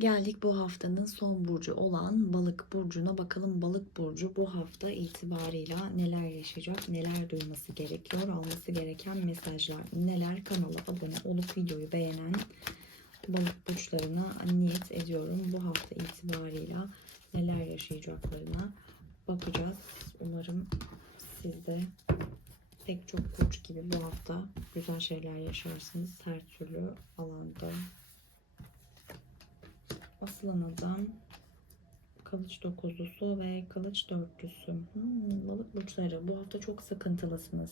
Geldik bu haftanın son burcu olan balık burcuna bakalım balık burcu bu hafta itibarıyla neler yaşayacak, neler duyması gerekiyor, alması gereken mesajlar neler kanala abone olup videoyu beğenen balık burçlarına niyet ediyorum. Bu hafta itibarıyla neler yaşayacaklarına bakacağız. Umarım siz de pek çok burç gibi bu hafta güzel şeyler yaşarsınız her türlü alanda. Aslan adam, kılıç dokuzlusu ve kılıç dörtlüsü. Hmm, balık burçları bu hafta çok sıkıntılısınız.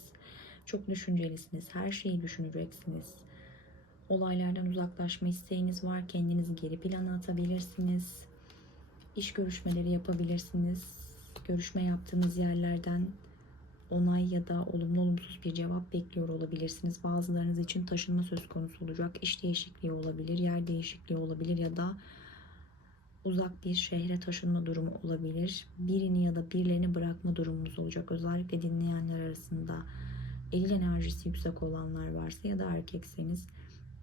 Çok düşüncelisiniz. Her şeyi düşüneceksiniz. Olaylardan uzaklaşma isteğiniz var. Kendinizi geri plana atabilirsiniz. İş görüşmeleri yapabilirsiniz. Görüşme yaptığınız yerlerden onay ya da olumlu olumsuz bir cevap bekliyor olabilirsiniz. Bazılarınız için taşınma söz konusu olacak. İş değişikliği olabilir, yer değişikliği olabilir ya da uzak bir şehre taşınma durumu olabilir. Birini ya da birilerini bırakma durumunuz olacak. Özellikle dinleyenler arasında eril enerjisi yüksek olanlar varsa ya da erkekseniz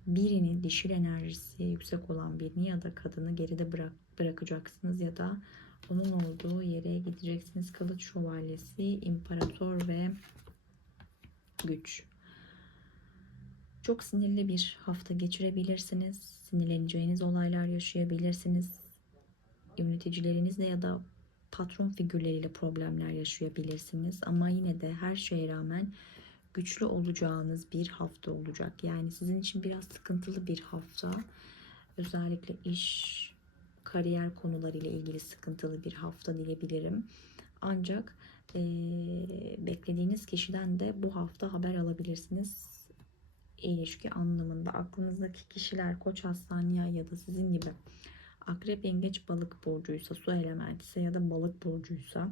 birini dişil enerjisi yüksek olan birini ya da kadını geride bırak, bırakacaksınız ya da onun olduğu yere gideceksiniz. Kılıç şövalyesi, imparator ve güç. Çok sinirli bir hafta geçirebilirsiniz. Sinirleneceğiniz olaylar yaşayabilirsiniz. Yöneticilerinizle ya da patron figürleriyle problemler yaşayabilirsiniz. Ama yine de her şeye rağmen güçlü olacağınız bir hafta olacak. Yani sizin için biraz sıkıntılı bir hafta. Özellikle iş, kariyer konularıyla ilgili sıkıntılı bir hafta diyebilirim. Ancak e, beklediğiniz kişiden de bu hafta haber alabilirsiniz. İlişki anlamında aklınızdaki kişiler Koç Yay ya da sizin gibi Akrep Yengeç Balık burcuysa, su elementi ya da balık burcuysa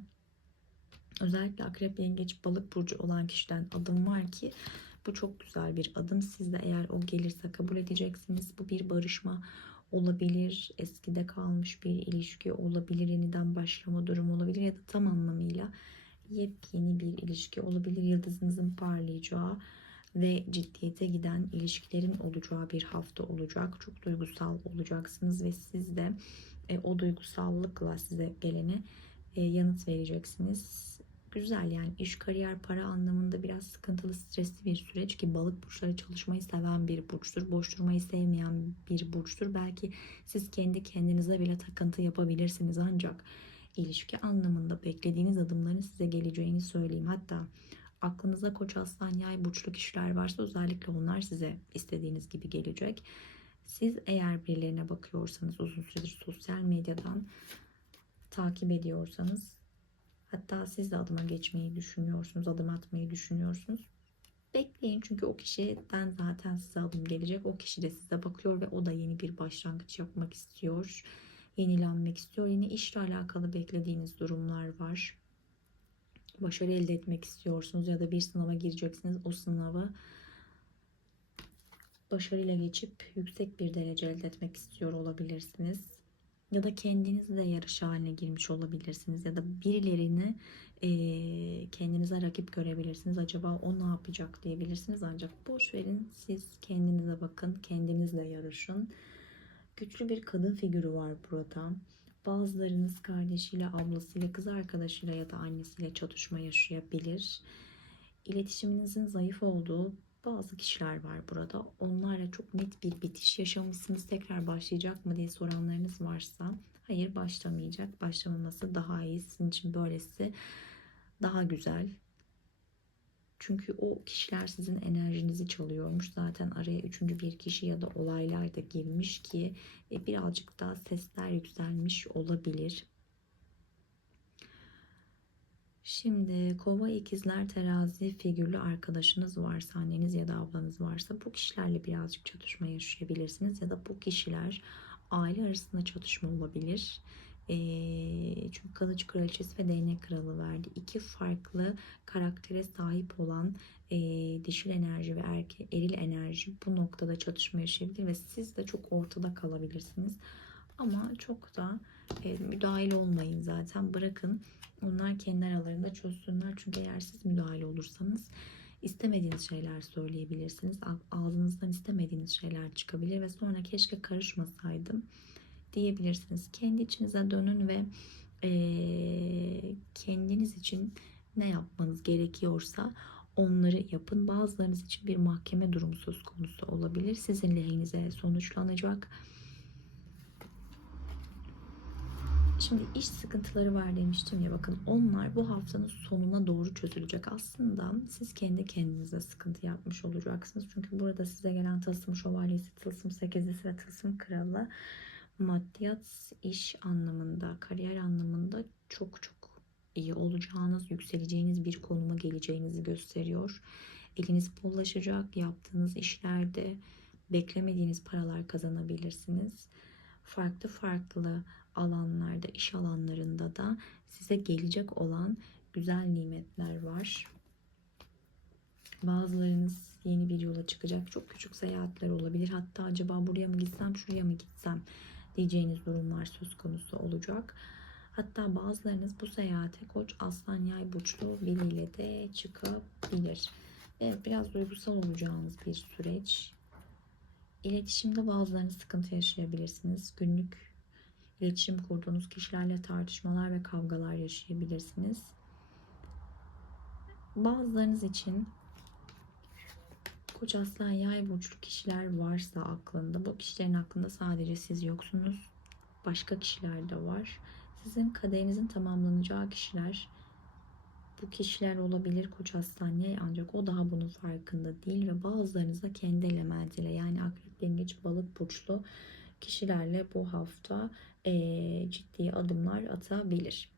özellikle Akrep Yengeç Balık burcu olan kişiden adım var ki bu çok güzel bir adım. Siz de eğer o gelirse kabul edeceksiniz. Bu bir barışma olabilir, eskide kalmış bir ilişki olabilir, yeniden başlama durumu olabilir ya da tam anlamıyla yepyeni bir ilişki olabilir. Yıldızınızın parlayacağı ve ciddiyete giden ilişkilerin olacağı bir hafta olacak. Çok duygusal olacaksınız ve siz de e, o duygusallıkla size gelene e, yanıt vereceksiniz. Güzel yani iş, kariyer, para anlamında biraz sıkıntılı, stresli bir süreç ki balık burçları çalışmayı seven bir burçtur. Boş durmayı sevmeyen bir burçtur. Belki siz kendi kendinize bile takıntı yapabilirsiniz ancak ilişki anlamında beklediğiniz adımların size geleceğini söyleyeyim. Hatta aklınıza koç aslan yay burçlu kişiler varsa özellikle onlar size istediğiniz gibi gelecek. Siz eğer birilerine bakıyorsanız uzun süredir sosyal medyadan takip ediyorsanız hatta siz de adıma geçmeyi düşünüyorsunuz, adım atmayı düşünüyorsunuz. Bekleyin çünkü o kişiden zaten size adım gelecek. O kişi de size bakıyor ve o da yeni bir başlangıç yapmak istiyor. Yenilenmek istiyor. Yine işle alakalı beklediğiniz durumlar var başarı elde etmek istiyorsunuz ya da bir sınava gireceksiniz. O sınavı başarıyla geçip yüksek bir derece elde etmek istiyor olabilirsiniz. Ya da kendinizle yarış haline girmiş olabilirsiniz. Ya da birilerini e, kendinize rakip görebilirsiniz. Acaba o ne yapacak diyebilirsiniz. Ancak boş verin siz kendinize bakın. Kendinizle yarışın. Güçlü bir kadın figürü var burada. Bazılarınız kardeşiyle, ablasıyla, kız arkadaşıyla ya da annesiyle çatışma yaşayabilir. İletişiminizin zayıf olduğu bazı kişiler var burada. Onlarla çok net bir bitiş yaşamışsınız. Tekrar başlayacak mı diye soranlarınız varsa hayır başlamayacak. Başlamaması daha iyi. Sizin için böylesi daha güzel. Çünkü o kişiler sizin enerjinizi çalıyormuş. Zaten araya üçüncü bir kişi ya da olaylar da girmiş ki e, birazcık daha sesler yükselmiş olabilir. Şimdi kova ikizler terazi figürlü arkadaşınız varsa anneniz ya da ablanız varsa bu kişilerle birazcık çatışma yaşayabilirsiniz ya da bu kişiler aile arasında çatışma olabilir. E, çünkü kılıç kraliçesi ve değnek kralı verdi. İki farklı karaktere sahip olan e, dişil enerji ve erke, eril enerji bu noktada çatışma yaşayabilir ve siz de çok ortada kalabilirsiniz. Ama çok da e, müdahil olmayın zaten. Bırakın onlar kendi aralarında çözsünler. Çünkü eğer siz müdahale olursanız istemediğiniz şeyler söyleyebilirsiniz. Ağzınızdan istemediğiniz şeyler çıkabilir ve sonra keşke karışmasaydım diyebilirsiniz. Kendi içinize dönün ve eee, kendiniz için ne yapmanız gerekiyorsa onları yapın. Bazılarınız için bir mahkeme durumu söz konusu olabilir. Sizin lehinize sonuçlanacak. Şimdi iş sıkıntıları var demiştim ya bakın onlar bu haftanın sonuna doğru çözülecek. Aslında siz kendi kendinize sıkıntı yapmış olacaksınız. Çünkü burada size gelen tılsım şövalyesi, tılsım sekizlisi ve tılsım kralı maddiyat, iş anlamında, kariyer anlamında çok çok iyi olacağınız, yükseleceğiniz bir konuma geleceğinizi gösteriyor. Eliniz bollaşacak, yaptığınız işlerde beklemediğiniz paralar kazanabilirsiniz. Farklı farklı alanlarda, iş alanlarında da size gelecek olan güzel nimetler var. Bazılarınız yeni bir yola çıkacak. Çok küçük seyahatler olabilir. Hatta acaba buraya mı gitsem, şuraya mı gitsem diyeceğiniz durumlar söz konusu olacak. Hatta bazılarınız bu seyahate koç, aslan, yay burçlu biriyle de çıkabilir. Evet biraz duygusal olacağınız bir süreç. İletişimde bazılarınız sıkıntı yaşayabilirsiniz. Günlük iletişim kurduğunuz kişilerle tartışmalar ve kavgalar yaşayabilirsiniz. Bazılarınız için Koç aslan yay burçlu kişiler varsa aklında bu kişilerin aklında sadece siz yoksunuz. Başka kişiler de var. Sizin kaderinizin tamamlanacağı kişiler bu kişiler olabilir koç aslan yay ancak o daha bunun farkında değil ve bazılarınız da kendi elementiyle yani akrep yengeç balık burçlu kişilerle bu hafta eee, ciddi adımlar atabilir.